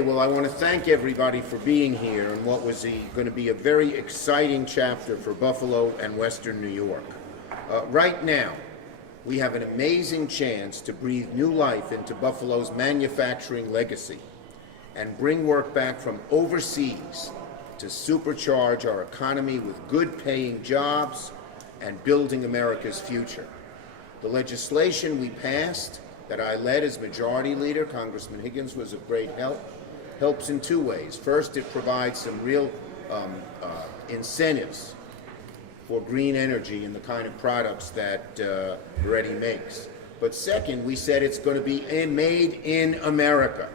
Well, I want to thank everybody for being here in what was going to be a very exciting chapter for Buffalo and Western New York. Right now, we have an amazing chance to breathe new life into Buffalo's manufacturing legacy and bring work back from overseas to supercharge our economy with good-paying jobs and building America's future. The legislation we passed that I led as Majority Leader, Congressman Higgins was of great help, helps in two ways. First, it provides some real incentives for green energy and the kind of products that Viridi makes. But second, we said it's going to be made in America.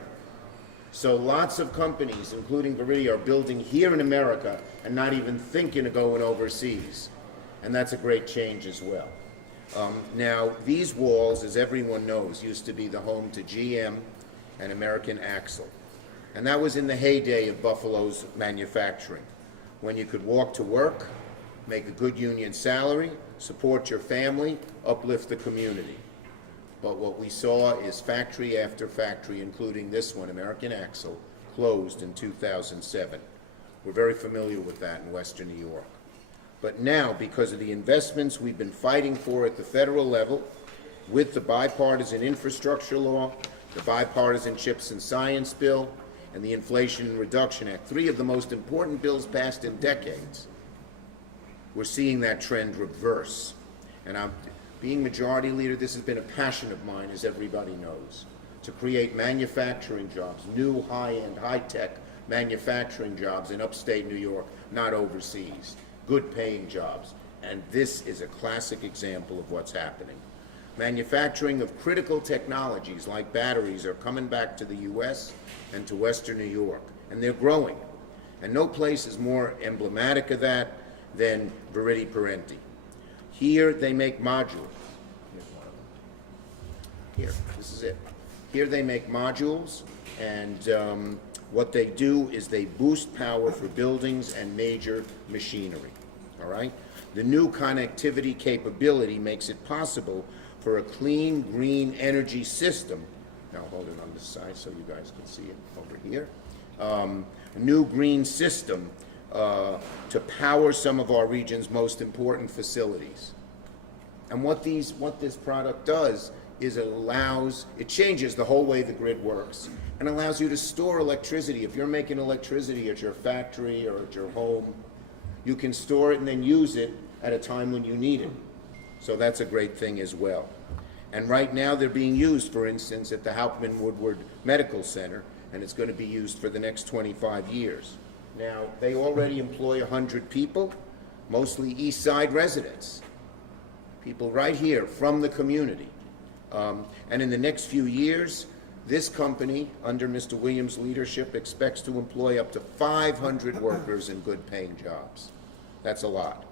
So lots of companies, including Viridi, are building here in America and not even thinking of going overseas. And that's a great change as well. Now, these walls, as everyone knows, used to be the home to GM and American Axle. And that was in the heyday of Buffalo's manufacturing, when you could walk to work, make a good union salary, support your family, uplift the community. But what we saw is factory after factory, including this one, American Axle, closed in 2007. We're very familiar with that in Western New York. But now, because of the investments we've been fighting for at the federal level, with the bipartisan infrastructure law, the bipartisan CHIPS and Science bill, and the Inflation Reduction Act, three of the most important bills passed in decades, we're seeing that trend reverse. And being Majority Leader, this has been a passion of mine, as everybody knows, to create manufacturing jobs, new high-end, high-tech manufacturing jobs in upstate New York, not overseas. Good-paying jobs. And this is a classic example of what's happening. Manufacturing of critical technologies like batteries are coming back to the U.S. and to Western New York, and they're growing. And no place is more emblematic of that than Viridi Parente. Here they make modules. Here, this is it. Here they make modules, and what they do is they boost power for buildings and major machinery, all right? The new connectivity capability makes it possible for a clean, green energy system. Now hold it on this side so you guys can see it over here. A new green system to power some of our region's most important facilities. And what this product does is it changes the whole way the grid works and allows you to store electricity. If you're making electricity at your factory or at your home, you can store it and then use it at a time when you need it. So that's a great thing as well. And right now they're being used, for instance, at the Hauptmann Woodward Medical Center, and it's going to be used for the next 25 years. Now, they already employ 100 people, mostly East Side residents, people right here from the community. And in the next few years, this company, under Mr. Williams' leadership, expects to employ up to 500 workers in good-paying jobs. That's a lot.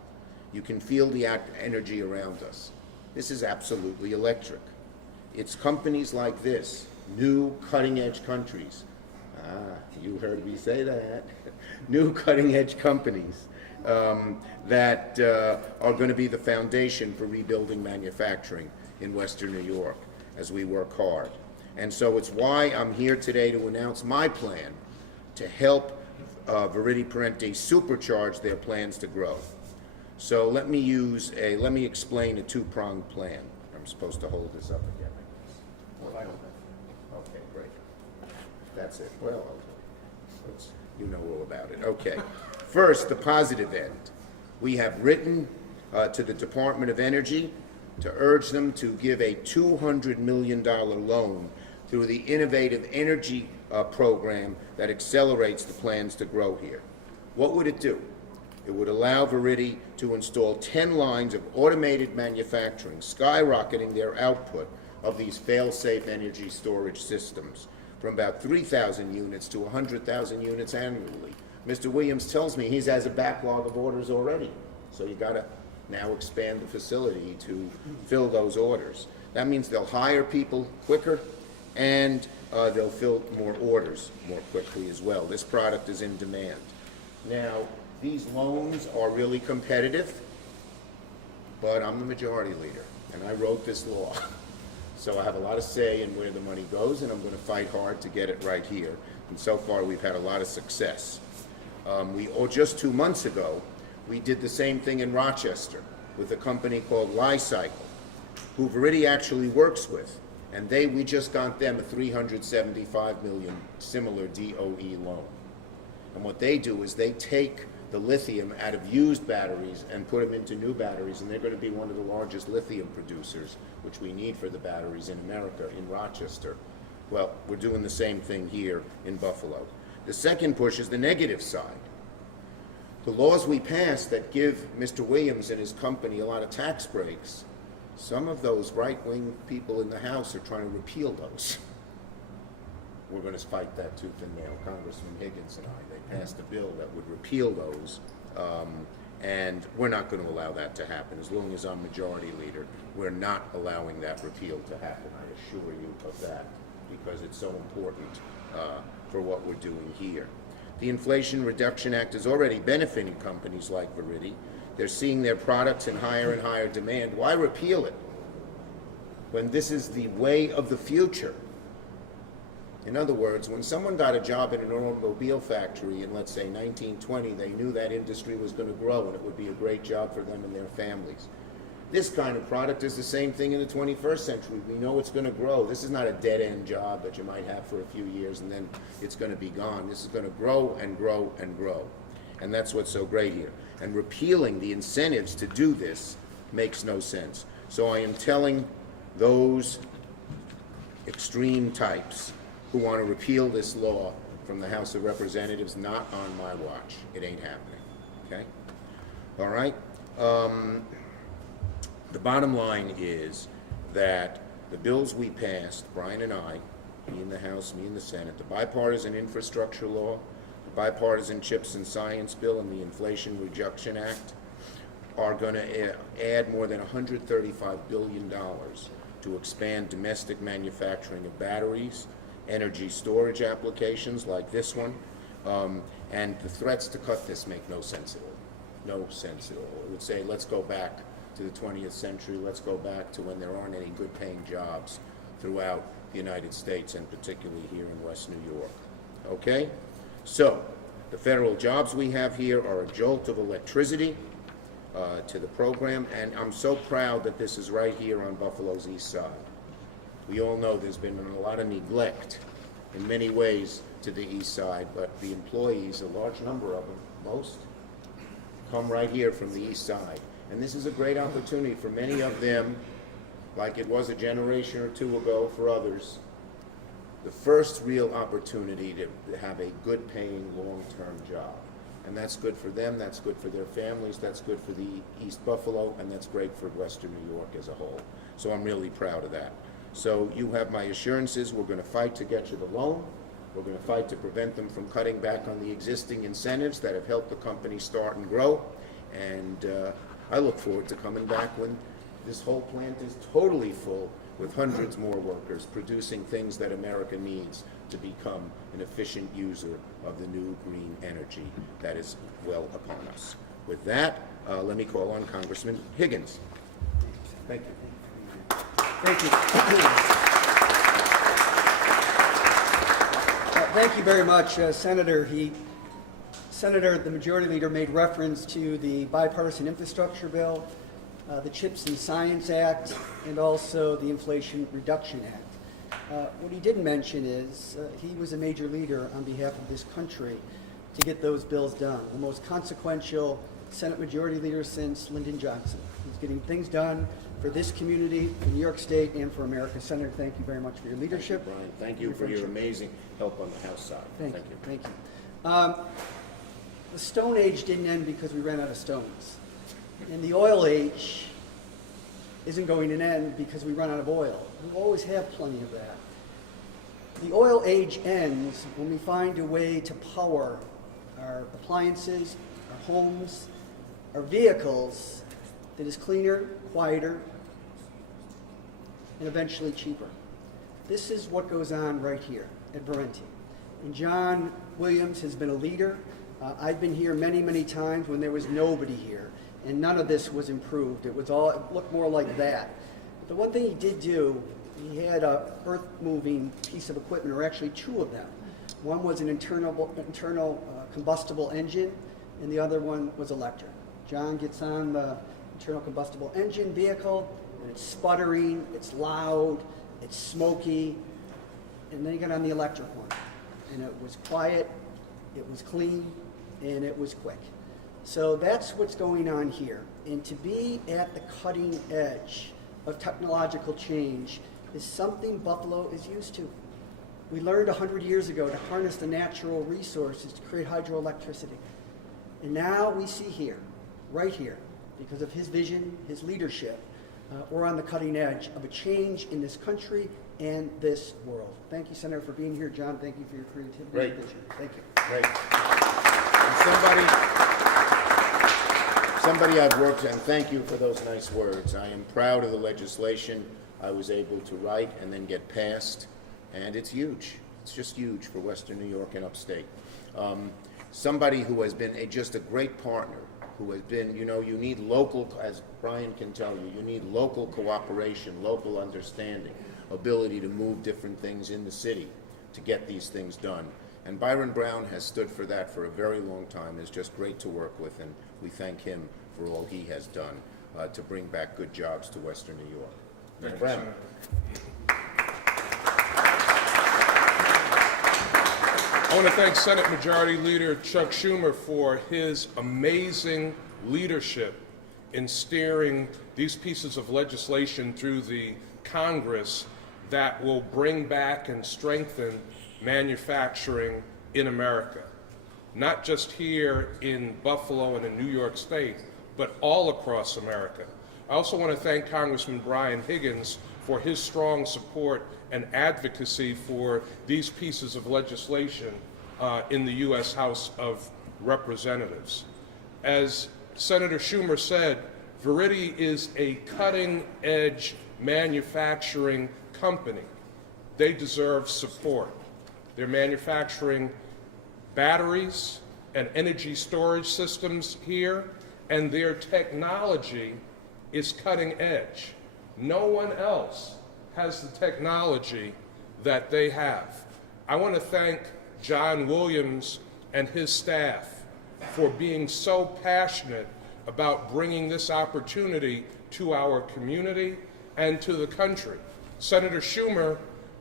You can feel the energy around us. This is absolutely electric. It's companies like this, new cutting-edge countries. You heard me say that. New cutting-edge companies that are going to be the foundation for rebuilding manufacturing in Western New York as we work hard. And so it's why I'm here today to announce my plan to help Viridi Parente supercharge their plans to grow. So let me explain a two-pronged plan. I'm supposed to hold this up again, I guess. Well, I don't know. Okay, great. That's it. Well, you know all about it. Okay. First, the positive end. We have written to the Department of Energy to urge them to give a $200 million loan through the Innovative Energy program that accelerates the plans to grow here. What would it do? It would allow Viridi to install 10 lines of automated manufacturing, skyrocketing their output of these fail-safe energy storage systems from about 3,000 units to 100,000 units annually. Mr. Williams tells me he has a backlog of orders already, so you got to now expand the facility to fill those orders. That means they'll hire people quicker and they'll fill more orders more quickly as well. This product is in demand. Now, these loans are really competitive, but I'm the majority leader and I wrote this law. So I have a lot of say in where the money goes, and I'm going to fight hard to get it right here. And so far, we've had a lot of success. Just 2 months ago, we did the same thing in Rochester with a company called Li-Cycle, who Viridi actually works with. And we just got them a $375 million similar DOE loan. And what they do is they take the lithium out of used batteries and put them into new batteries, and they're going to be one of the largest lithium producers, which we need for the batteries in America, in Rochester. Well, we're doing the same thing here in Buffalo. The second push is the negative side. The laws we pass that give Mr. Williams and his company a lot of tax breaks, some of those right-wing people in the House are trying to repeal those. We're going to fight that tooth and nail. Congressman Higgins and I, they passed a bill that would repeal those, and we're not going to allow that to happen. As long as I'm majority leader, we're not allowing that repeal to happen. I assure you of that, because it's so important for what we're doing here. The Inflation Reduction Act is already benefiting companies like Viridi. They're seeing their products in higher and higher demand. Why repeal it when this is the way of the future? In other words, when someone got a job in an automobile factory in, let's say, 1920, they knew that industry was going to grow and it would be a great job for them and their families. This kind of product is the same thing in the 21st century. We know it's going to grow. This is not a dead-end job that you might have for a few years and then it's going to be gone. This is going to grow and grow and grow. And that's what's so great here. And repealing the incentives to do this makes no sense. So I am telling those extreme types who want to repeal this law from the House of Representatives, not on my watch. It ain't happening, okay? All right? The bottom line is that the bills we passed, Brian and I, me in the House, me in the Senate, the bipartisan infrastructure law, the bipartisan CHIPS and Science bill, and the Inflation Reduction Act are going to add more than $135 billion to expand domestic manufacturing of batteries, energy storage applications like this one, and the threats to cut this make no sense at all. No sense at all. It would say, let's go back to the 20th century, let's go back to when there aren't any good paying jobs throughout the United States, and particularly here in West New York. Okay? So, the federal jobs we have here are a jolt of electricity to the program, and I'm so proud that this is right here on Buffalo's east side. We all know there's been a lot of neglect in many ways to the east side, but the employees, a large number of them, most, come right here from the east side. And this is a great opportunity for many of them, like it was a generation or two ago for others, the first real opportunity to have a good paying long-term job. And that's good for them, that's good for their families, that's good for the East Buffalo, and that's great for Western New York as a whole. So I'm really proud of that. So you have my assurances. We're going to fight to get you the loan. We're going to fight to prevent them from cutting back on the existing incentives that have helped the company start and grow. And I look forward to coming back when this whole plant is totally full with hundreds more workers producing things that America needs to become an efficient user of the new green energy that is well upon us. With that, let me call on Congressman Higgins. Thank you. Thank you. Thank you very much, Senator. Senator, the Majority Leader, made reference to the bipartisan infrastructure bill, the CHIPS and Science Act, and also the Inflation Reduction Act. What he didn't mention is he was a major leader on behalf of this country to get those bills done. The most consequential Senate Majority Leader since Lyndon Johnson. He's getting things done for this community, for New York State, and for America. Senator, thank you very much for your leadership. Thank you, Brian. Thank you for your amazing help on the House side. Thank you. Thank you. The Stone Age didn't end because we ran out of stones. And the oil age isn't going to end because we run out of oil. We always have plenty of that. The oil age ends when we find a way to power our appliances, our homes, our vehicles that is cleaner, quieter, and eventually cheaper. This is what goes on right here at Parente. And John Williams has been a leader. I've been here many, many times when there was nobody here, and none of this was improved. It looked more like that. But the one thing he did do, he had a earth-moving piece of equipment, or actually two of them, One was an internal combustible engine, and the other one was electric. John gets on the internal combustible engine vehicle, and it's sputtering, it's loud, it's smoky, and then he got on the electric one, and it was quiet, it was clean, and it was quick. So that's what's going on here. And to be at the cutting edge of technological change is something Buffalo is used to. We learned 100 years ago to harness the natural resources to create hydroelectricity. And now we see here, right here, because of his vision, his leadership, we're on the cutting edge of a change in this country and this world. Thank you, Senator, for being here. John, thank you for your creativity Great. and vision. Thank you. Great. And somebody I've worked, and thank you for those nice words. I am proud of the legislation I was able to write and then get passed, and it's huge. It's just huge for Western New York and upstate. Somebody who has been just a great partner, who has been, you need local, as Brian can tell you, you need local cooperation, local understanding, ability to move different things in the city to get these things done. And Byron Brown has stood for that for a very long time. It's just great to work with, and we thank him for all he has done to bring back good jobs to Western New York. Thank you, Brown. Senator. I want to thank Senate Majority Leader Chuck Schumer for his amazing leadership in steering these pieces of legislation through the Congress that will bring back and strengthen manufacturing in America, not just here in Buffalo and in New York State, but all across America. I also want to thank Congressman Brian Higgins for his strong support and advocacy for these pieces of legislation in the U.S. House of Representatives. As Senator Schumer said, Viridi is a cutting-edge manufacturing company. They deserve support. They're manufacturing batteries and energy storage systems here, and their technology is cutting edge. No one else has the technology that they have. I want to thank John Williams and his staff for being so passionate about bringing this opportunity to our community and to the country. Senator Schumer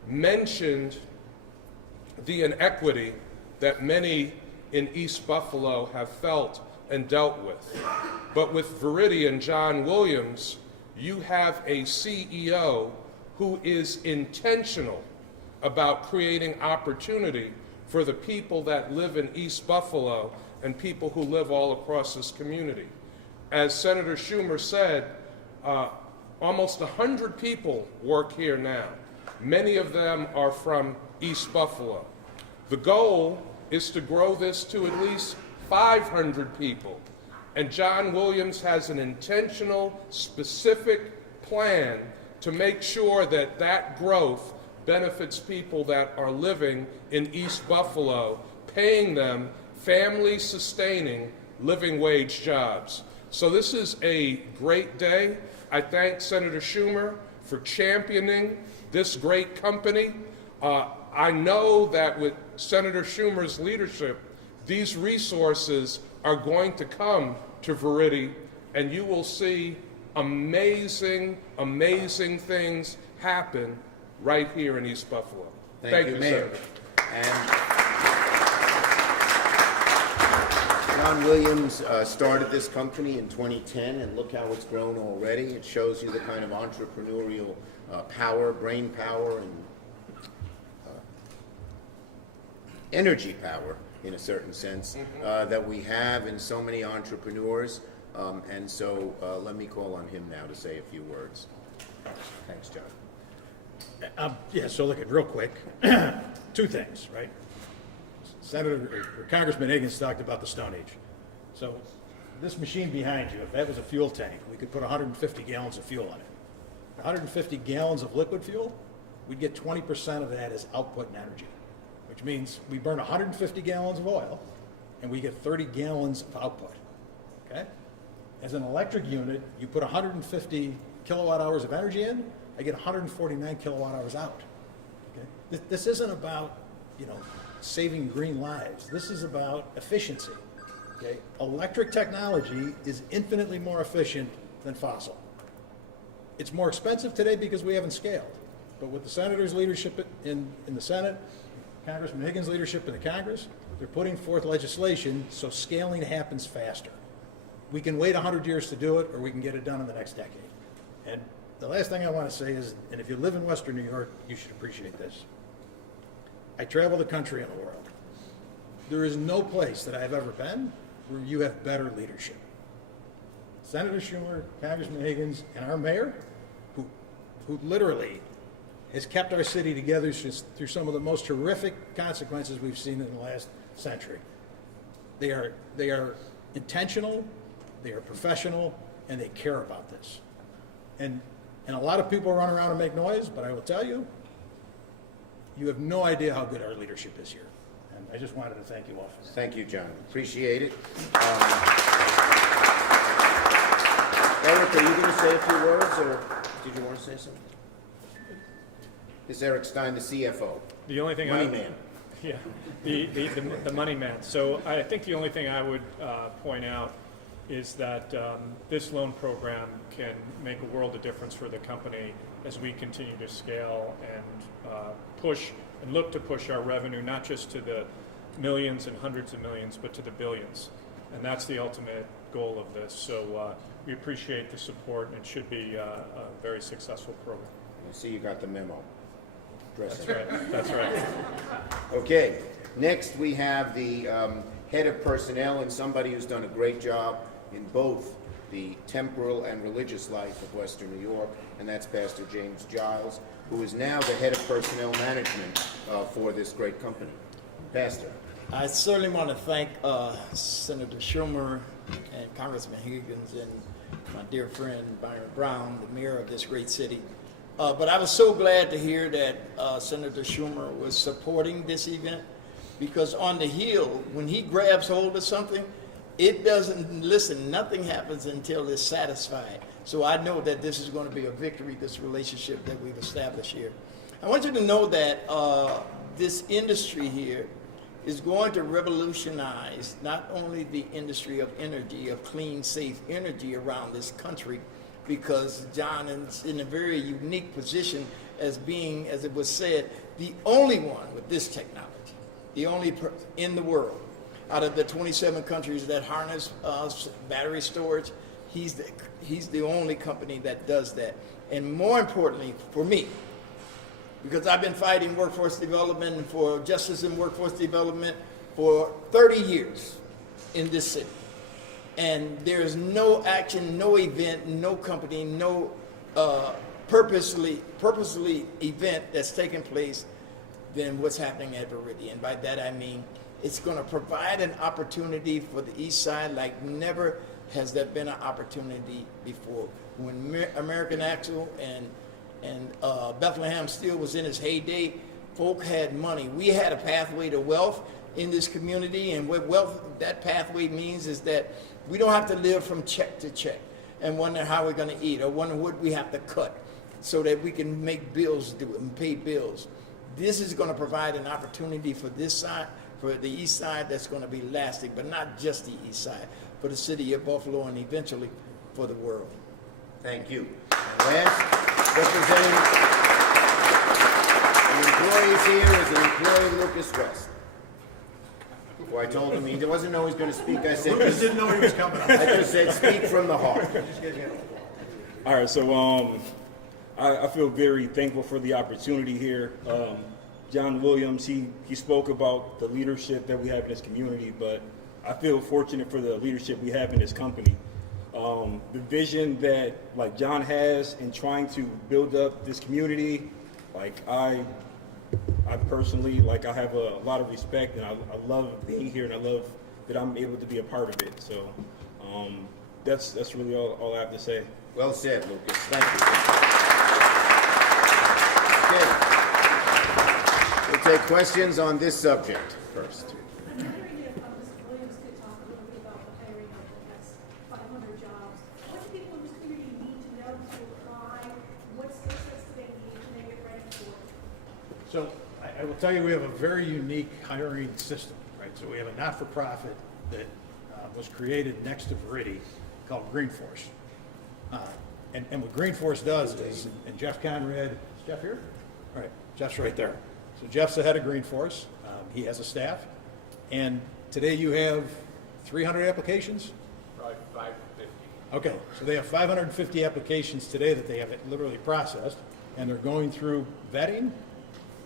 mentioned the inequity that many in East Buffalo have felt and dealt with. But with Viridi and John Williams, you have a CEO who is intentional about creating opportunity for the people that live in East Buffalo and people who live all across this community. As Senator Schumer said, almost 100 people work here now. Many of them are from East Buffalo. The goal is to grow this to at least 500 people. And John Williams has an intentional, specific plan to make sure that that growth benefits people that are living in East Buffalo, paying them family-sustaining living wage jobs. So this is a great day. I thank Senator Schumer for championing this great company. I know that with Senator Schumer's leadership, these resources are going to come to Viridi, and you will see amazing, amazing things happen right here in East Buffalo. Thank you, Mayor. Senator. And John Williams started this company in 2010, and look how it's grown already. It shows you the kind of entrepreneurial power, brain power, and energy power, in a certain sense, that we have in so many entrepreneurs. And so let me call on him now to say a few words. Thanks, John. Yeah, so look, real quick, two things, right? Congressman Higgins talked about the Stone Age. So this machine behind you, if that was a fuel tank, we could put 150 gallons of fuel on it. 150 gallons of liquid fuel, we'd get 20% of that as output in energy, which means we burn 150 gallons of oil and we get 30 gallons of output, okay? As an electric unit, you put 150 kilowatt hours of energy in, I get 149 kilowatt hours out. Okay? This isn't about, saving green lives. This is about efficiency. Okay? Electric technology is infinitely more efficient than fossil. It's more expensive today because we haven't scaled. But with the senator's leadership in the Senate, Congressman Higgins' leadership in the Congress, they're putting forth legislation so scaling happens faster. We can wait 100 years to do it, or we can get it done in the next decade. And the last thing I want to say is, and if you live in Western New York, you should appreciate this. I travel the country and the world. There is no place that I've ever been where you have better leadership. Senator Schumer, Congressman Higgins, and our mayor, who literally has kept our city together through some of the most horrific consequences we've seen in the last century. They are intentional, they are professional, and they care about this. And a lot of people run around and make noise, but I will tell you, you have no idea how good our leadership is here. And I just wanted to thank you all for that. Thank you, John. Appreciate it. Eric, are you going to say a few words, or did you want to say something? This is Eric Stein, the CFO. The only thing Money man. Yeah, the money man. So I think the only thing I would point out is that this loan program can make a world of difference for the company as we continue to scale and push and look to push our revenue not just to the millions and hundreds of millions, but to the billions. And that's the ultimate goal of this. So we appreciate the support, and it should be a very successful program. I see you got the memo. That's right. That's right. Okay, next we have the head of personnel and somebody who's done a great job in both the temporal and religious life of Western New York, and that's Pastor James Giles, who is now the head of personnel management for this great company. Pastor. I certainly want to thank Senator Schumer and Congressman Higgins and my dear friend Byron Brown, the mayor of this great city. But I was so glad to hear that Senator Schumer was supporting this event, because on the Hill, when he grabs hold of something, it doesn't listen, nothing happens until it's satisfied. So I know that this is going to be a victory, this relationship that we've established here. I want you to know that this industry here is going to revolutionize not only the industry of energy, of clean, safe energy around this country, because John is in a very unique position as being, as it was said, the only one with this technology, the only in the world. Out of the 27 countries that harness battery storage, he's the only company that does that. And more importantly, for me, because I've been fighting workforce development and for justice in workforce development for 30 years in this city. And there's no action, no event, no company, no purposely event that's taking place than what's happening at Viridi. And by that I mean it's going to provide an opportunity for the East Side like never has there been an opportunity before. When American Axle and Bethlehem Steel was in its heyday, folk had money. We had a pathway to wealth in this community, and what wealth, that pathway means is that we don't have to live from check to check and wonder how we're going to eat or wonder what we have to cut so that we can make bills and pay bills. This is going to provide an opportunity for this side, for the East Side, that's going to be lasting, but not just the East Side, for the city of Buffalo and eventually for the world. Thank you. And last, representing the employees here is an employee, Lucas West. Who I told him he wasn't know he was going to speak. I said, Lucas didn't know he was coming. I just said, speak from the heart. All right, so I feel very thankful for the opportunity here. John Williams, he spoke about the leadership that we have in this community, but I feel fortunate for the leadership we have in this company. The vision that like John has in trying to build up this community, like I personally, like I have a lot of respect, and I love being here, and I love that I'm able to be a part of it. So that's really all I have to say. Well said, Lucas. Thank you. Okay. We'll take questions on this subject first. I'm wondering if Mr. Williams could talk a little bit about the hiring of the next 500 jobs. What do people in this community need to know to apply? What skill sets do they need to make it ready for? So I I will tell you, we have a very unique hiring system, right? So we have a not-for-profit that was created next to Viridi called Greenforce. And what Greenforce does is, and Jeff Conrad, is Jeff here? All right, Jeff's right there. So Jeff's the head of Greenforce. He has a staff. And today you have 300 applications? Probably 550. Okay, so they have 550 applications today that they have literally processed, and they're going through vetting,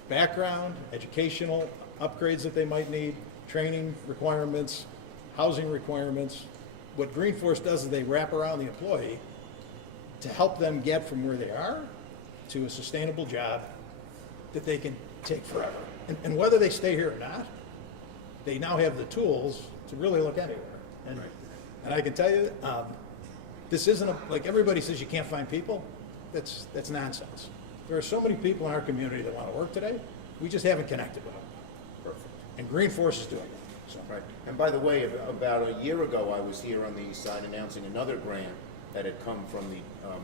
background, educational upgrades that they might need, training requirements, housing requirements. What Greenforce does is they wrap around the employee to help them get from where they are to a sustainable job that they can take forever. And whether they stay here or not, they now have the tools to really look anywhere. And I can tell you, this isn't like everybody says you can't find people. That's nonsense. There are so many people in our community that want to work today. We just haven't connected with them. Perfect. And Greenforce is doing it. So. Right. And by the way, about a year ago, I was here on the east side announcing another grant that had come from the, I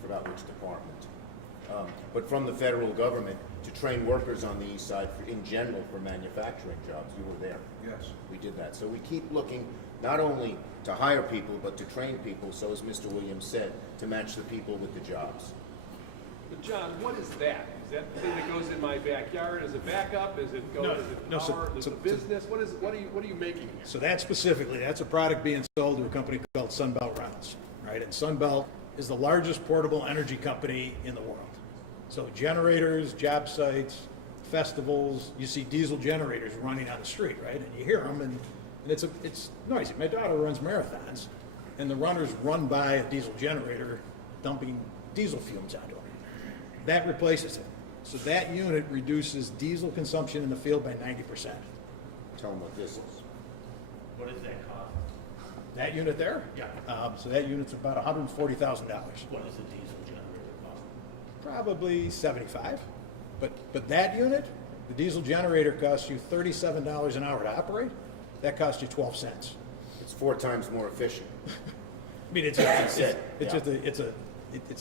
forgot which department, but from the federal government to train workers on the east side in general for manufacturing jobs. You were there. Yes. We did that. So we keep looking not only to hire people, but to train people, so as Mr. Williams said, to match the people with the jobs. But John, what is that? Is that the thing that goes in my backyard as a backup? Is it No, is it no, so- power? Is so- it business? What are you making here? So that specifically, that's a product being sold to a company called Sunbelt Rentals, right? And Sunbelt is the largest portable energy company in the world. So generators, job sites, festivals, you see diesel generators running on the street, right? And you hear them, and it's noisy. My daughter runs marathons, and the runners run by a diesel generator dumping diesel fumes onto them. That replaces it. So that unit reduces diesel consumption in the field by 90%. Tell them what this is. What does that cost? That unit there? Yeah. So that unit's about $140,000. What does the diesel generator cost? Probably 75. But that unit, the diesel generator costs you $37 an hour to operate. That costs you 12 cents. It's 4 times more efficient. I mean, it's a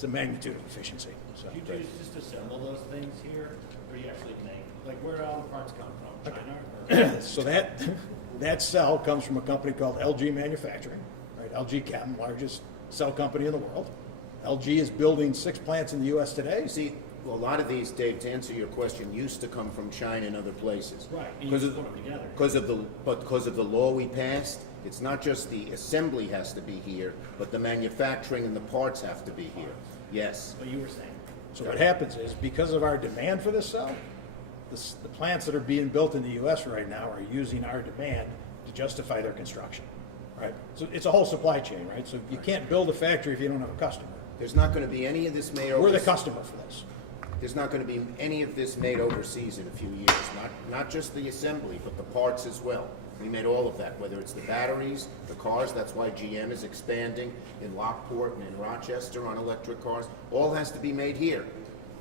magnitude of efficiency. So. Do you just assemble those things here, or you actually make, like, where do all the parts come from? China? Or? So that cell comes from a company called LG Manufacturing, right? LG Chem, largest cell company in the world. LG is building 6 plants in the U.S. today. You see, well, a lot of these, Dave, to answer your question, used to come from China and other places. Right, and you Because just put them together. because of the law we passed, it's not just the assembly has to be here, but the manufacturing and the parts have to be here. Yes. What you were saying. So what happens is, because of our demand for this cell, the plants that are being built in the U.S. right now are using our demand to justify their construction, right? So it's a whole supply chain, right? So you can't build a factory if you don't have a customer. There's not going to be any of this made We're the overseas. customer for this. There's not going to be any of this made overseas in a few years. Not just the assembly, but the parts as well. We made all of that, whether it's the batteries, the cars. That's why GM is expanding in Lockport and in Rochester on electric cars. All has to be made here.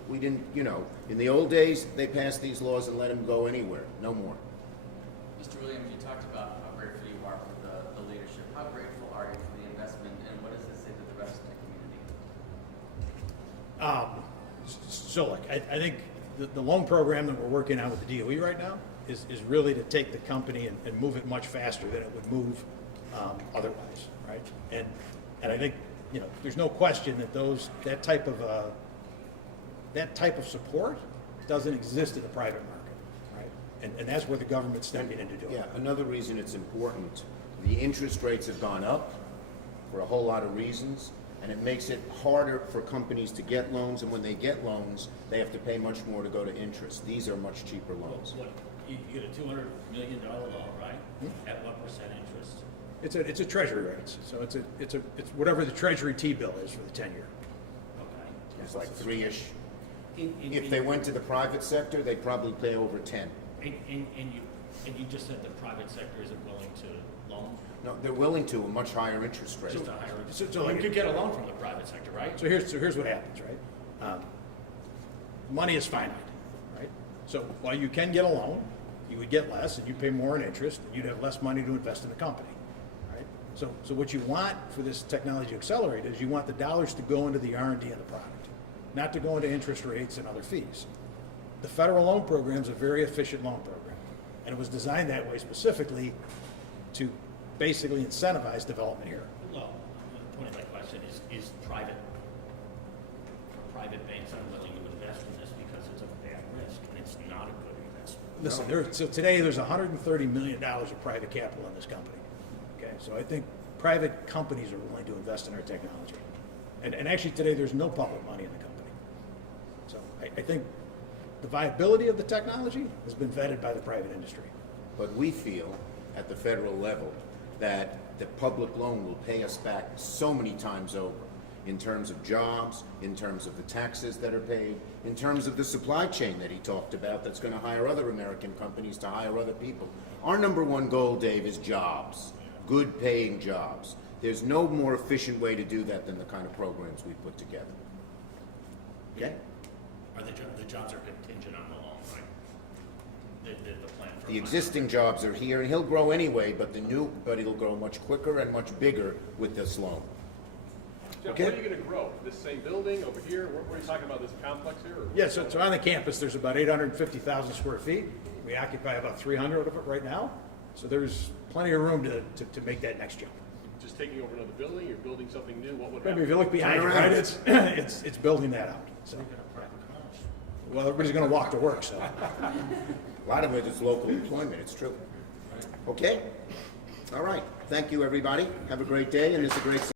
We didn't, in the old days, they passed these laws and let them go anywhere. No more. Mr. Williams, you talked about how grateful you are for the leadership. How grateful are you for the investment, and what does this say to the rest of the community? So like, I think the loan program that we're working on with the DOE right now is really to take the company and move it much faster than it would move otherwise, right? And I think, there's no question that that type of support doesn't exist in the private market, right? And that's where the government's stepping in to do it. Yeah, another reason it's important, the interest rates have gone up for a whole lot of reasons, and it makes it harder for companies to get loans, and when they get loans, they have to pay much more to go to interest. These are much cheaper loans. What, you get a $200 million loan, right? At what percent interest? It's a treasury rate, so it's whatever the treasury T-bill is for the 10-year. Okay. It's like 3-ish. In- If they went to the private sector, they'd probably pay over 10. And you just said the private sector isn't willing to loan? No, they're willing to a much higher interest rate. Just a higher. So You could get a loan from the private sector, right? So here's what happens, right? Money is finite, right? So while you can get a loan, you would get less, and you pay more in interest, and you'd have less money to invest in the company, right? So what you want for this technology to accelerate is you want the dollars to go into the R&D of the product, not to go into interest rates and other fees. the federal loan program is a very efficient loan program. And it was designed that way specifically to basically incentivize development here. Well, the point of my question is private banks unwilling to invest in this because it's a bad risk and it's not a good investment. Listen, so today there's $130 million of private capital in this company. Okay, so I think private companies are willing to invest in our technology. And actually today there's no public money in the company. So I think the viability of the technology has been vetted by the private industry. But we feel at the federal level that the public loan will pay us back so many times over in terms of jobs, in terms of the taxes that are paid, in terms of the supply chain that he talked about that's going to hire other American companies to hire other people. Our number one goal, Dave, is jobs, good paying jobs. There's no more efficient way to do that than the kind of programs we put together. Okay? Are the jobs are contingent on the loan, right? The plan for The existing jobs are here, and he'll grow anyway, but it'll grow much quicker and much bigger with this loan. Jeff, Okay. where are you gonna grow? This same building over here? Where are you talking about, this complex here? Or- Yeah, so on the campus, there's about 850,000 square feet. We occupy about 300 of it right now. So there's plenty of room to make that next jump. Just taking over another building, you're building something new, what would Maybe happen? if you look behind you, Turn right, around. it's building that out. So, well, everybody's gonna walk to work, so. A lot of it is local employment, it's true. Okay? All right. Thank you, everybody. Have a great day, and it's a great